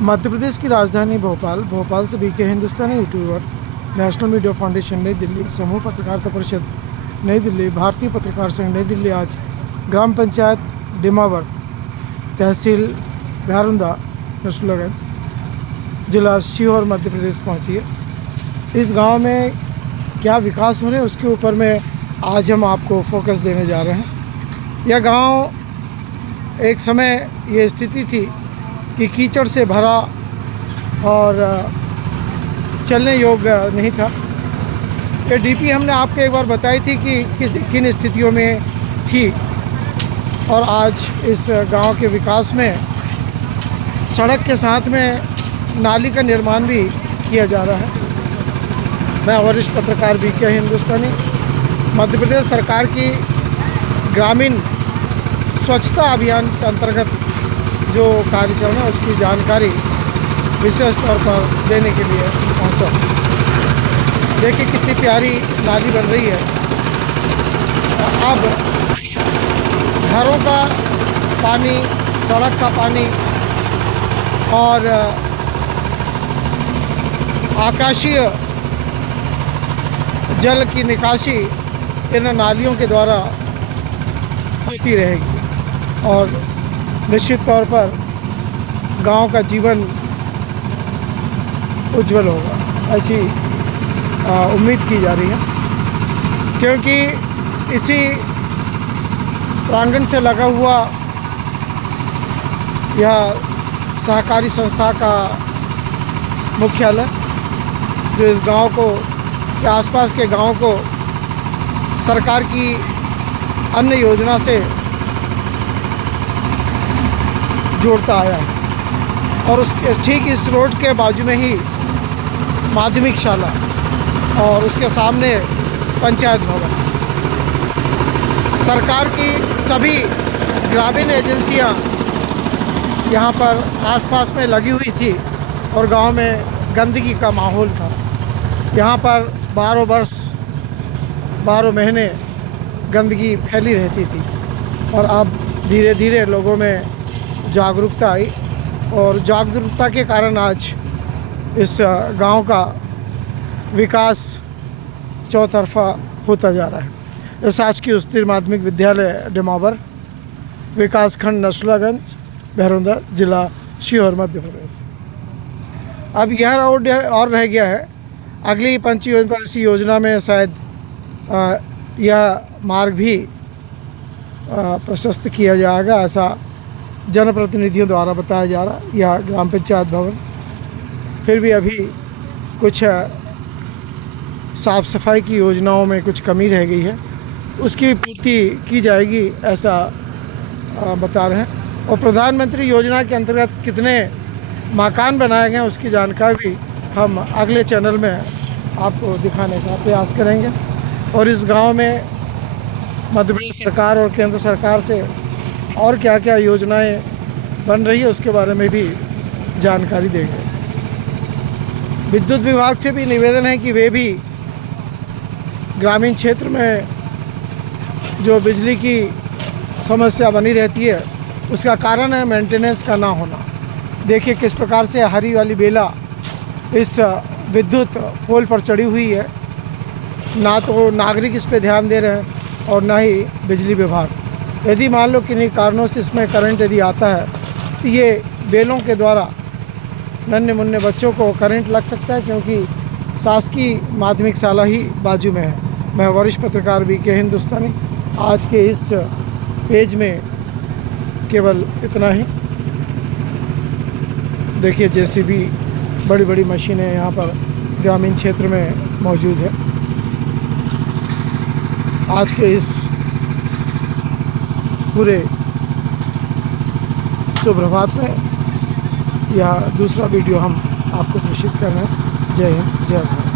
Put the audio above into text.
मध्य प्रदेश की राजधानी भोपाल से बीके हिंदुस्तानी यूट्यूबर, नेशनल मीडिया फाउंडेशन नई दिल्ली, समूह पत्रकारिता परिषद नई दिल्ली, भारतीय पत्रकार संघ नई दिल्ली आज ग्राम पंचायत डिमावर, तहसील भैरुंदा, नसरुल्लागंज, जिला सीहोर, मध्य प्रदेश पहुंची है। इस गांव में क्या विकास हो रहे हैं उसके ऊपर में आज हम आपको फोकस देने जा रहे हैं। यह गांव एक समय ये स्थिति थी कि कीचड़ से भरा और चलने योग्य नहीं था। ये डीपी हमने आपको एक बार बताई थी कि किन स्थितियों में थी, और आज इस गांव के विकास में सड़क के साथ में नाली का निर्माण भी किया जा रहा है। मैं वरिष्ठ पत्रकार बीके हिंदुस्तानी, मध्य प्रदेश सरकार की ग्रामीण स्वच्छता अभियान के अंतर्गत जो कार्य चल रहा है उसकी जानकारी विशेष तौर पर देने के लिए पहुंचा। देखिए कितनी प्यारी नाली बन रही है। अब घरों का पानी, सड़क का पानी और आकाशीय जल की निकासी इन नालियों के द्वारा होती रहेगी और निश्चित तौर पर गांव का जीवन उज्जवल होगा, ऐसी उम्मीद की जा रही है। क्योंकि इसी प्रांगण से लगा हुआ यह सहकारी संस्था का मुख्यालय, जो इस गांव को या आसपास के गांव को सरकार की अन्य योजना से जोड़ता आया है। और उसके ठीक इस रोड के बाजू में ही माध्यमिक शाला और उसके सामने पंचायत भवन। सरकार की सभी ग्रामीण एजेंसियां यहाँ पर आसपास में लगी हुई थी और गांव में गंदगी का माहौल था। यहाँ पर 12 महीने गंदगी फैली रहती थी और अब धीरे धीरे लोगों में जागरूकता आई और जागरूकता के कारण आज इस गांव का विकास चौतरफा होता जा रहा है। इस आज की उच्चतर माध्यमिक विद्यालय डिमावर, विकासखंड नसरुल्लागंज, भैरुंदा, जिला सीहोर, मध्य प्रदेश। अब यह रोड और रह गया है। अगली पंचवर्षीय योजना में शायद यह मार्ग भी प्रशस्त किया जाएगा, ऐसा जनप्रतिनिधियों द्वारा बताया जा रहा है। यह ग्राम पंचायत भवन फिर भी अभी कुछ साफ़ सफाई की योजनाओं में कुछ कमी रह गई है, उसकी पूर्ति की जाएगी, ऐसा बता रहे हैं। और प्रधानमंत्री योजना के अंतर्गत कितने मकान बनाए गए उसकी जानकारी भी हम अगले चैनल में आपको दिखाने का प्रयास करेंगे। और इस गांव में मध्य प्रदेश सरकार और केंद्र सरकार से और क्या क्या योजनाएं बन रही है उसके बारे में भी जानकारी देंगे। विद्युत विभाग से भी निवेदन है कि वे भी ग्रामीण क्षेत्र में जो बिजली की समस्या बनी रहती है उसका कारण है मेंटेनेंस का ना होना। देखिए किस प्रकार से हरी वाली बेला इस विद्युत पोल पर चढ़ी हुई है। ना तो नागरिक इस पे ध्यान दे रहे हैं और ना ही बिजली विभाग। यदि मान लो किन्हीं कारणों से इसमें करंट यदि आता है तो ये बेलों के द्वारा नन्हे मुन्ने बच्चों को करंट लग सकता है, क्योंकि शासकीय माध्यमिक शाला ही बाजू में है। मैं वरिष्ठ पत्रकार बीके हिंदुस्तानी, आज के इस पेज में केवल इतना ही। देखिए जेसीबी, बड़ी बड़ी मशीनें यहाँ पर ग्रामीण क्षेत्र में मौजूद है। आज के इस पूरे सुप्रभात में यह दूसरा वीडियो हम आपको प्रेषित कर रहे हैं। जय हिंद, जय भारत।